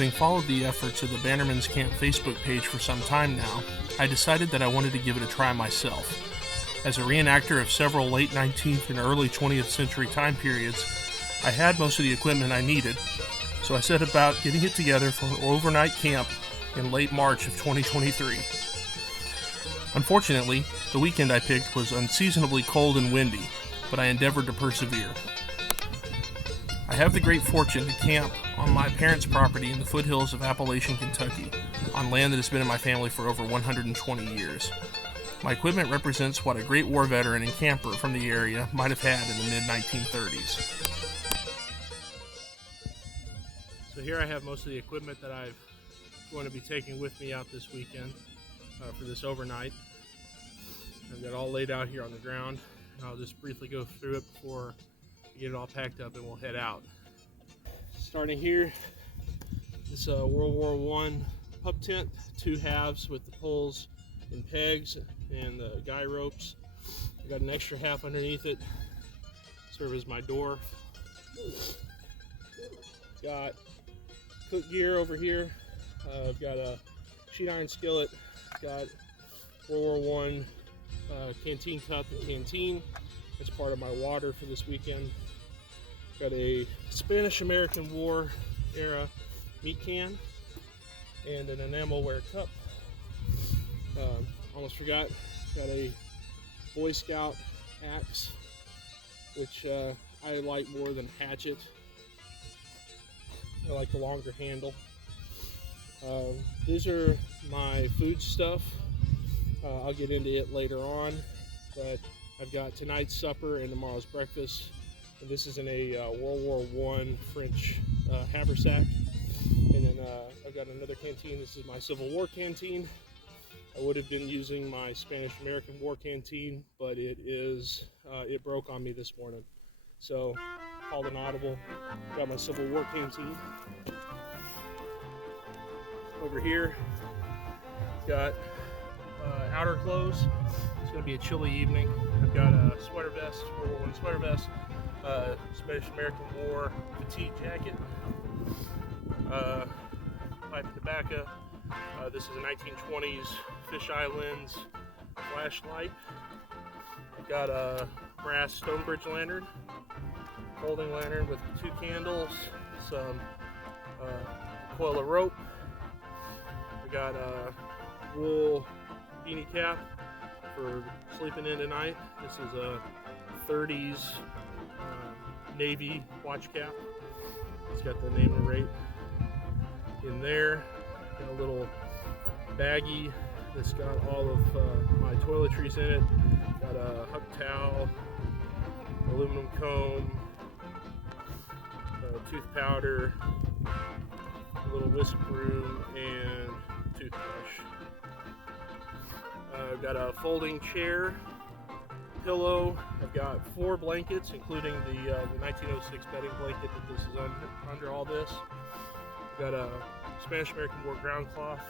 Having followed the efforts of the Bannerman's Camp Facebook page for some time now, I decided that I wanted to give it a try myself. As a reenactor of several late 19th and early 20th century time periods, I had most of the equipment I needed, so I set about getting it together for an overnight camp in late March of 2023. Unfortunately, the weekend I picked was unseasonably cold and windy, but I endeavored to persevere. I have the great fortune to camp on my parents' property in the foothills of Appalachian, Kentucky, on land that has been in my family for over 120 years. My equipment represents what a great war veteran and camper from the area might have had in the mid-1930s. So here I have most of the equipment that I'm going to be taking with me out this weekend for this overnight. I've got it all laid out here on the ground, and I'll just briefly go through it before we get it all packed up and we'll head out. Starting here, this World War I pup tent, 2 halves with the poles and pegs and the guy ropes. I got an extra half underneath it, serve as my door. Got cook gear over here. I've got a sheet iron skillet. Got World War I canteen cup and canteen. That's part of my water for this weekend. Got a Spanish-American War era meat can and an enamelware cup. Almost forgot, got a Boy Scout axe, which I like more than hatchet. I like the longer handle. These are my food stuff. I'll get into it later on, but I've got tonight's supper and tomorrow's breakfast. And this is in a World War I French haversack. And then I've got another canteen. This is my Civil War canteen. I would have been using my Spanish-American War canteen, but it broke on me this morning. So, called an audible. Got my Civil War canteen. Over here, got outer clothes. It's going to be a chilly evening. I've got a sweater vest, World War I sweater vest, Spanish-American War fatigue jacket, pipe and tobacco. This is a 1920s fisheye lens flashlight. I've got a brass Stonebridge lantern, folding lantern with 2 candles, some coil of rope. I got a wool beanie cap for sleeping in tonight. This is a 30s Navy watch cap. It's got the name and rate in there. Got a little baggie that's got all of my toiletries in it. Got a Huck towel, aluminum comb, tooth powder, a little whisk broom, and toothbrush. I've got a folding chair, pillow. I've got 4 blankets, including the 1906 bedding blanket that this is under all this. I've got a Spanish-American War ground cloth,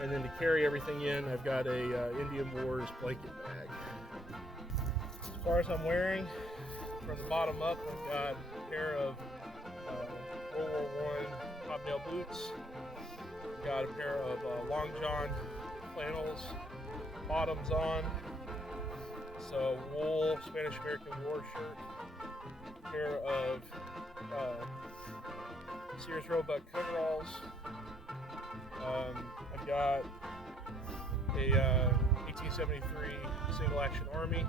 and then to carry everything in, I've got a Indian Wars blanket bag. As far as I'm wearing, from the bottom up, I've got a pair of World War I hobnail boots. I've got a pair of long john flannels, bottoms on. So wool Spanish-American War shirt, a pair of Sears Roebuck coveralls. I've got a 1873 single action army,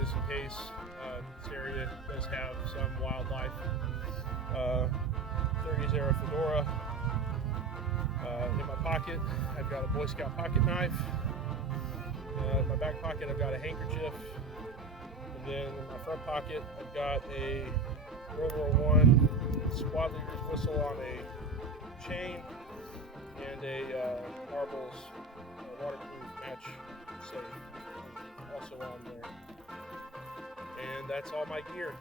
just in case this area does have some wildlife. 30s era fedora. In my pocket, I've got a Boy Scout pocket knife. In my back pocket, I've got a handkerchief. And then in my front pocket, I've got a World War I squad leader's whistle on a chain and a Marbles waterproof match safe also on there. And that's all my gear.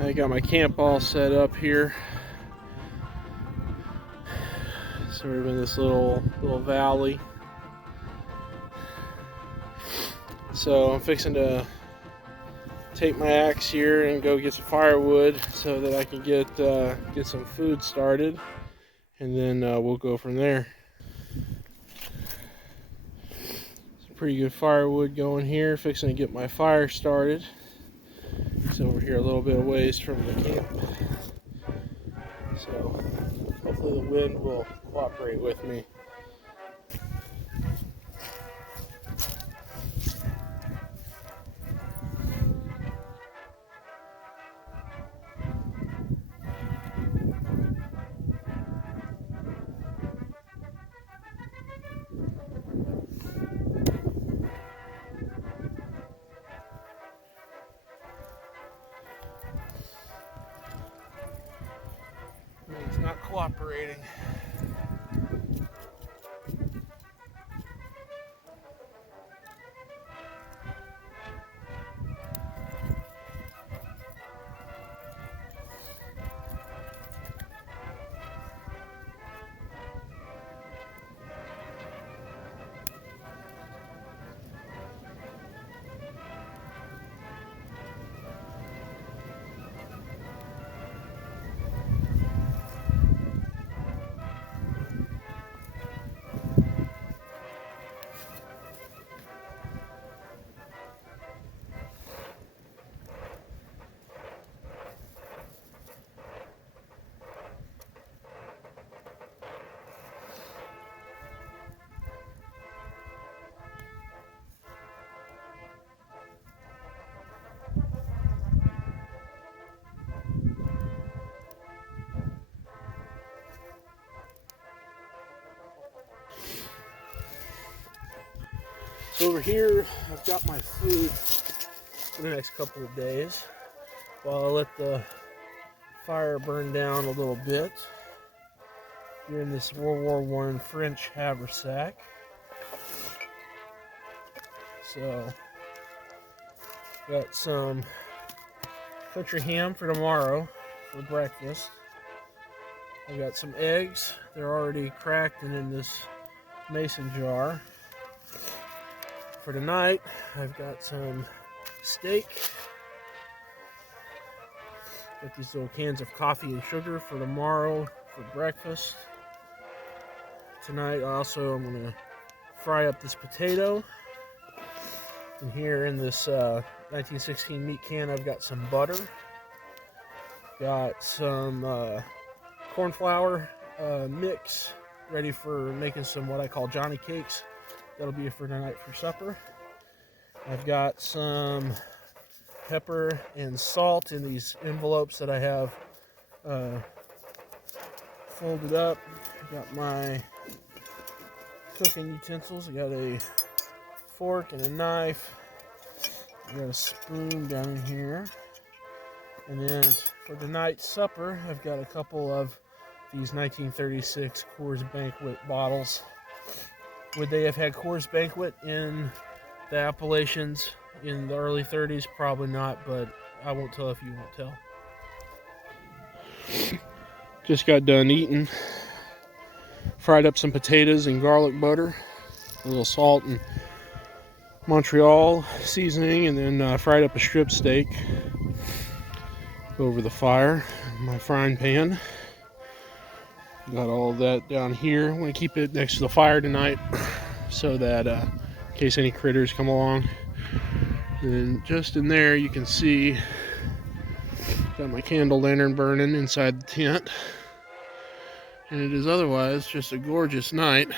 I got my camp all set up here. Sort of in this little valley. So I'm fixing to take my axe here and go get some firewood so that I can get some food started, and then we'll go from there. Some pretty good firewood going here, fixing to get my fire started. It's over here a little bit of ways from the camp, so hopefully the wind will cooperate with me. It's not cooperating. So over here, I've got my food for the next couple of days while I let the fire burn down a little bit. Here in this World War I French haversack. So, got some country ham for tomorrow for breakfast. I got some eggs. They're already cracked and in this mason jar. For tonight, I've got some steak. Got these little cans of coffee and sugar for tomorrow for breakfast. Tonight, also, I'm going to fry up this potato. And here in this 1916 meat can, I've got some butter. Got some corn flour mix ready for making some what I call Johnny cakes. That'll be for tonight for supper. I've got some pepper and salt in these envelopes that I have folded up. I got my cooking utensils. I got a fork and a knife. I got a spoon down in here. And then for tonight's supper, I've got a couple of these 1936 Coors Banquet bottles. Would they have had Coors Banquet in the Appalachians in the early 30s? Probably not, but I won't tell if you won't tell. Just got done eating. Fried up some potatoes and garlic butter, a little salt and Montreal seasoning, and then fried up a strip steak over the fire in my frying pan. Got all of that down here. I'm going to keep it next to the fire tonight so that in case any critters come along. And just in there you can see got my candle lantern burning inside the tent. And it is otherwise just a gorgeous night.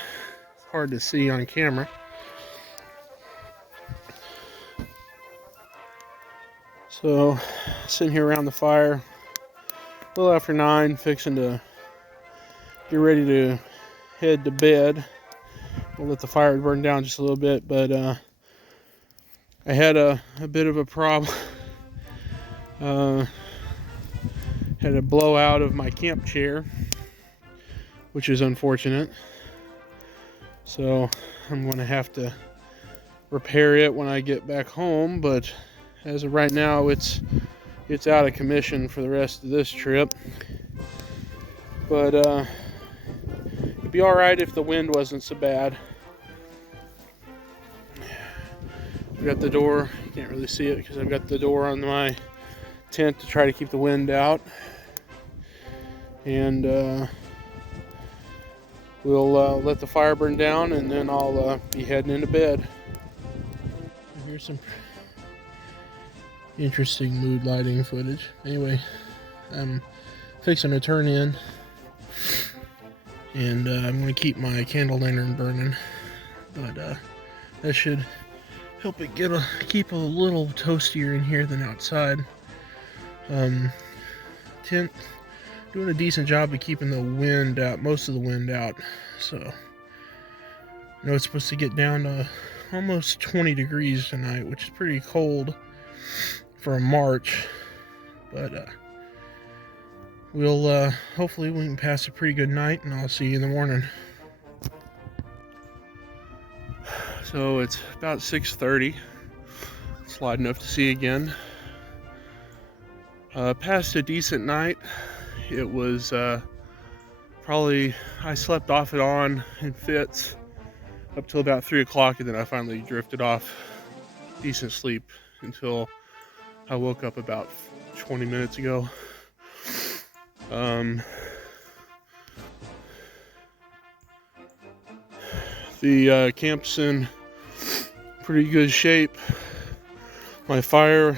Hard to see on camera. So sitting here around the fire a little after 9, fixing to get ready to head to bed. We'll let the fire burn down just a little bit, but I had a bit of a problem. Had a blowout of my camp chair, which is unfortunate. So I'm going to have to repair it when I get back home, but as of right now, it's out of commission for the rest of this trip. But it'd be all right if the wind wasn't so bad. I've got the door, you can't really see it because I've got the door on my tent to try to keep the wind out. And we'll let the fire burn down, and then I'll be heading into bed. Here's some interesting mood lighting footage. Anyway, I'm fixing to turn in, and I'm going to keep my candle lantern burning, but that should help it keep a little toastier in here than outside. Tent doing a decent job of keeping the wind out, most of the wind out. So I know it's supposed to get down to almost 20 degrees tonight, which is pretty cold for a March, but we'll hopefully we can pass a pretty good night, and I'll see you in the morning. So it's about 6:30. It's light enough to see again. Passed a decent night. It was probably, I slept off and on in fits up till about 3 o'clock, and then I finally drifted off decent sleep until I woke up about 20 minutes ago. The camp's in pretty good shape. My fire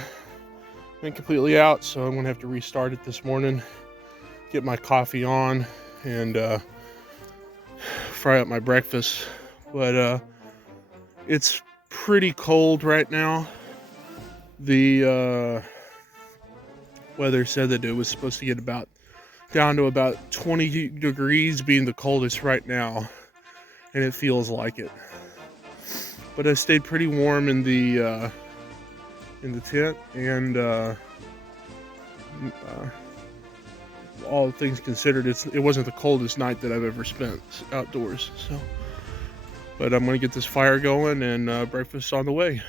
went completely out, so I'm gonna have to restart it this morning, get my coffee on, and fry up my breakfast. But it's pretty cold right now. The weather said that it was supposed to get down to about 20 degrees being the coldest right now, and it feels like it. But I stayed pretty warm in the tent, and all things considered, it wasn't the coldest night that I've ever spent outdoors. So, but I'm gonna get this fire going, and breakfast on the way.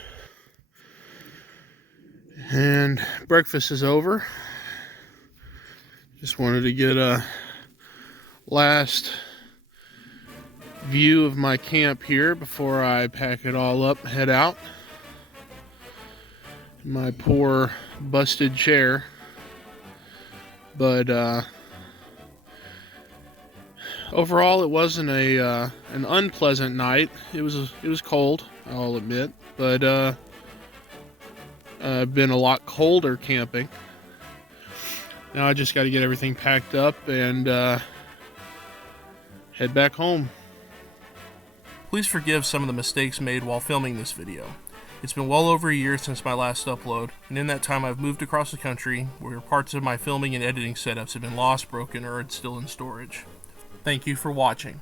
And breakfast is over. Just wanted to get a last view of my camp here before I pack it all up and head out. My poor busted chair, but overall it wasn't an unpleasant night. It was cold, I'll admit, but I've been a lot colder camping. Now I just got to get everything packed up and head back home. Please forgive some of the mistakes made while filming this video. It's been well over a year since my last upload, and in that time I've moved across the country where parts of my filming and editing setups have been lost, broken, or are still in storage. Thank you for watching.